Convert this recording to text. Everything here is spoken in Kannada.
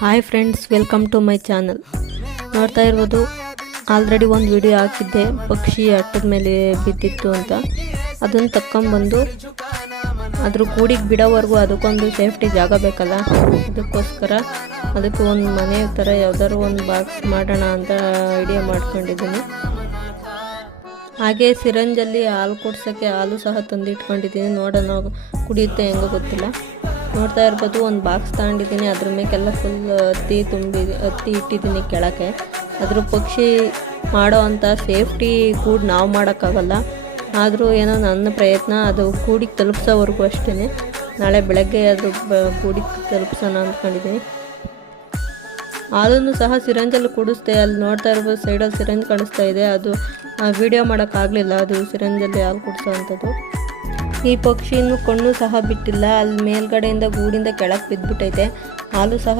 Hi friends, welcome to my channel. ನೋಡ್ತಾ ಇರ್ಬೋದು, ಆಲ್ರೆಡಿ ಒಂದು ವಿಡಿಯೋ ಹಾಕಿದ್ದೆ. ಪಕ್ಷಿ ಅಟ್ಟದ ಮೇಲೆ ಬಿದ್ದಿತ್ತು ಅಂತ. ಅದನ್ನು ತಕ್ಕೊಂಬಂದು ಅದ್ರ ಗೂಡಿಗೆ ಬಿಡೋವರೆಗೂ ಅದಕ್ಕೊಂದು ಸೇಫ್ಟಿ ಜಾಗ ಬೇಕಲ್ಲ. ಅದಕ್ಕೋಸ್ಕರ ಅದಕ್ಕೆ ಒಂದು ಮನೆ ಥರ ಯಾವ್ದಾದ್ರು ಒಂದು ಬಾಕ್ಸ್ ಮಾಡೋಣ ಅಂತ ಐಡಿಯಾ ಮಾಡ್ಕೊಂಡಿದ್ದೀನಿ. ಹಾಗೆ ಸಿರಂಜಲ್ಲಿ ಹಾಲು ಕೊಡ್ಸೋಕ್ಕೆ ಹಾಲು ಸಹ ತಂದಿಟ್ಕೊಂಡಿದ್ದೀನಿ. ನೋಡೋಣ ಕುಡಿಯುತ್ತೆ ಹೆಂಗೋ ಗೊತ್ತಿಲ್ಲ. ನೋಡ್ತಾ ಇರ್ಬೋದು, ಒಂದು ಬಾಕ್ಸ್ ತಗೊಂಡಿದ್ದೀನಿ. ಅದ್ರ ಮೇಲೆಲ್ಲ ಫುಲ್ ಹತ್ತಿ ಇಟ್ಟಿದ್ದೀನಿ ಕೆಳಕ್ಕೆ. ಅದ್ರ ಪಕ್ಷಿ ಮಾಡೋ ಅಂಥ ಸೇಫ್ಟಿ ಕೂಡ ನಾವು ಮಾಡೋಕ್ಕಾಗಲ್ಲ. ಆದರೂ ಏನೋ ನನ್ನ ಪ್ರಯತ್ನ, ಅದು ಕೂಡಿಗೆ ತಲುಪಿಸೋವರೆಗೂ ಅಷ್ಟೇ. ನಾಳೆ ಬೆಳಗ್ಗೆ ಅದು ಕೂಡಿಗೆ ತಲುಪಿಸೋಣ ಅಂದ್ಕೊಂಡಿದ್ದೀನಿ. ಹಾಲನ್ನು ಸಹ ಸಿರಂಜಲ್ಲಿ ಕುಡಿಸ್ದೆ. ಅಲ್ಲಿ ನೋಡ್ತಾ ಇರ್ಬೋದು, ಸೈಡಲ್ಲಿ ಸಿರಂಜ್ ಕಾಣಿಸ್ತಾ ಇದೆ. ಅದು ವಿಡಿಯೋ ಮಾಡೋಕ್ಕಾಗಲಿಲ್ಲ, ಅದು ಸಿರಂಜಲ್ಲಿ ಹಾಲು ಕುಡಿಸೋ ಅಂಥದ್ದು. ಈ ಪಕ್ಷಿ ಇನ್ನೂ ಕಣ್ಣು ಸಹ ಬಿಟ್ಟಿಲ್ಲ. ಅಲ್ಲಿ ಮೇಲ್ಗಡೆಯಿಂದ ಗೂಡಿಂದ ಕೆಳಗೆ ಬಿದ್ದುಬಿಟ್ಟೈತೆ. ಹಾಲು ಸಹ